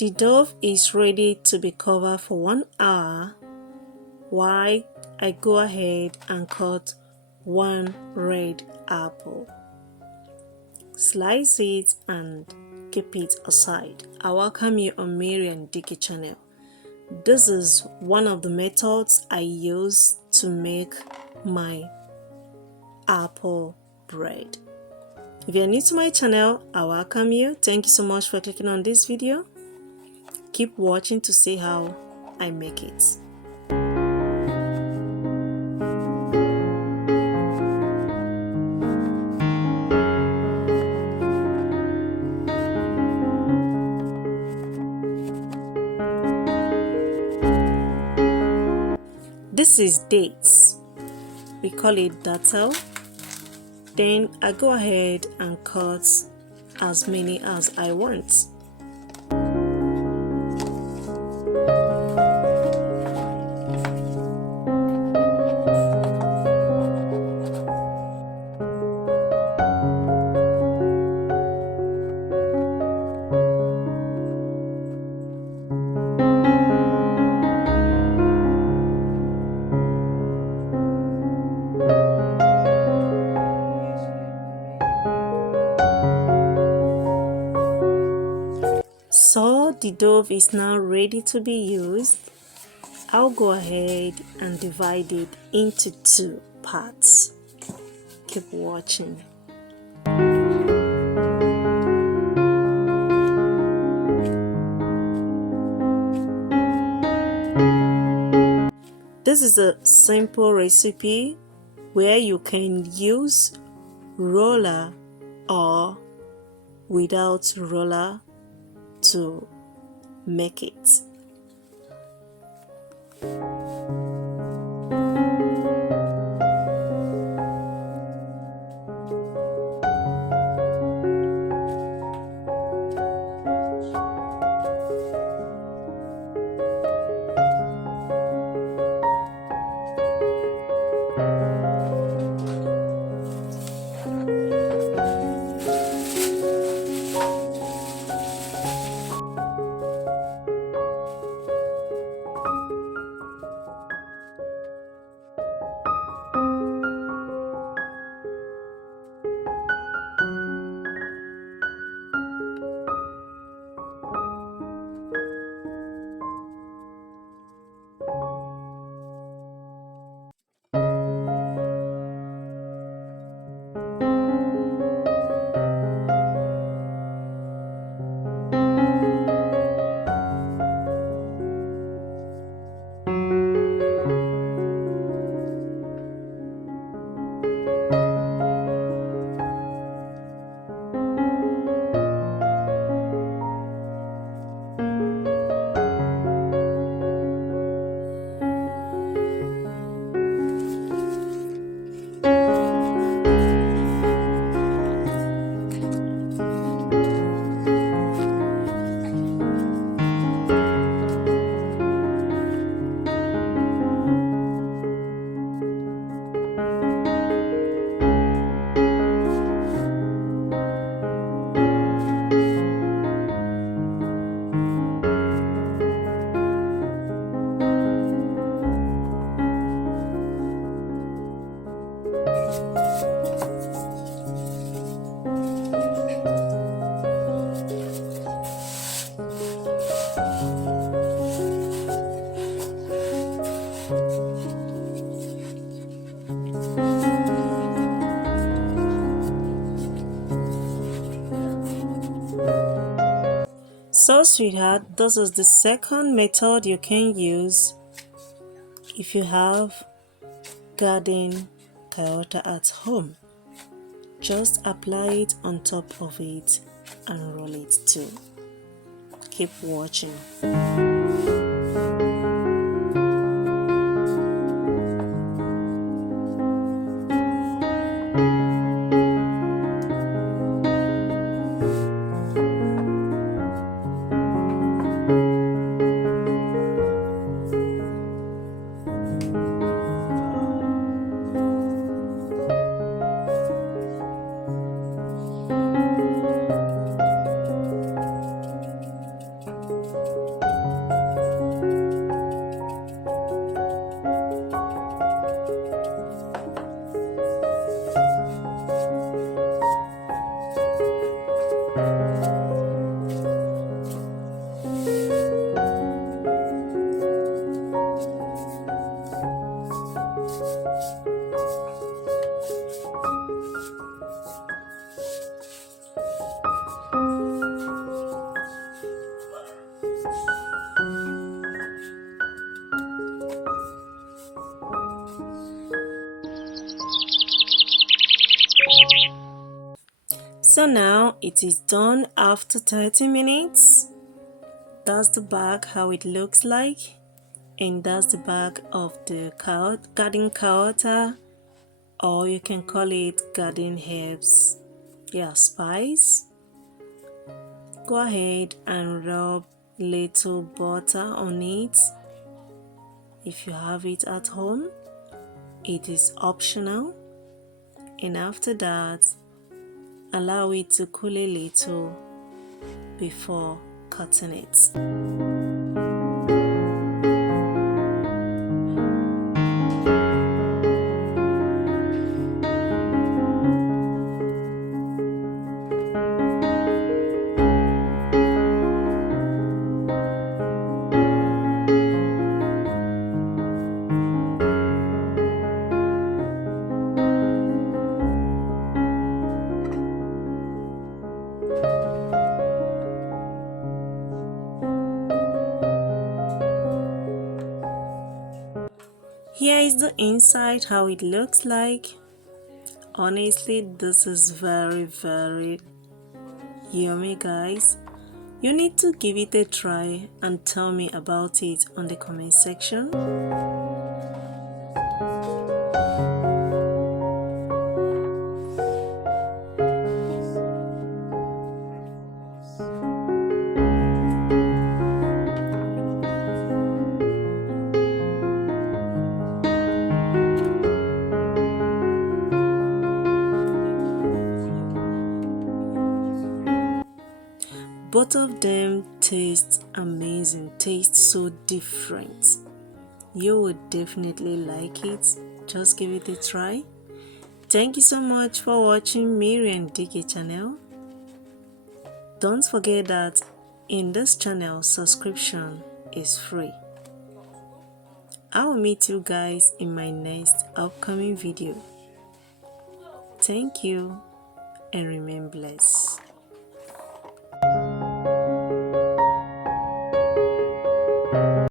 The dough is ready to be covered for 1 hour while I go ahead and cut 1 red apple. Slice it and keep it aside. I welcome you on Mirian Dike Channel. This is one of the methods I use to make my apple bread. If you're new to my channel, I welcome you. Thank you so much for clicking on this video. Keep watching to see how I make it. This is dates. We call it dattel. Then I go ahead and cut as many as I want. So the dough is now ready to be used. I'll go ahead and divide it into 2 parts. Keep watching. This is a simple recipe where you can use roller or without roller to make it. So sweetheart, this is the second method you can use if you have garden kayota at home. Just apply it on top of it and roll it too. Keep watching. So now it is done after 30 minutes. That's the back, how it looks like, and that's the back of the garden carota, or you can call it garden herbs. Yeah, spice. Go ahead and rub little butter on it if you have it at home. It is optional, and after that allow it to cool a little before cutting it. Here is the inside, how it looks like. Honestly, this is very yummy, guys. You need to give it a try and tell me about it on the comment section. Both of them taste amazing, taste so different. You would definitely like it. Just give it a try. Thank you so much for watching Mirian Dike Channel. Don't forget that in this channel, subscription is free. I will meet you guys in my next upcoming video. Thank you and remain blessed.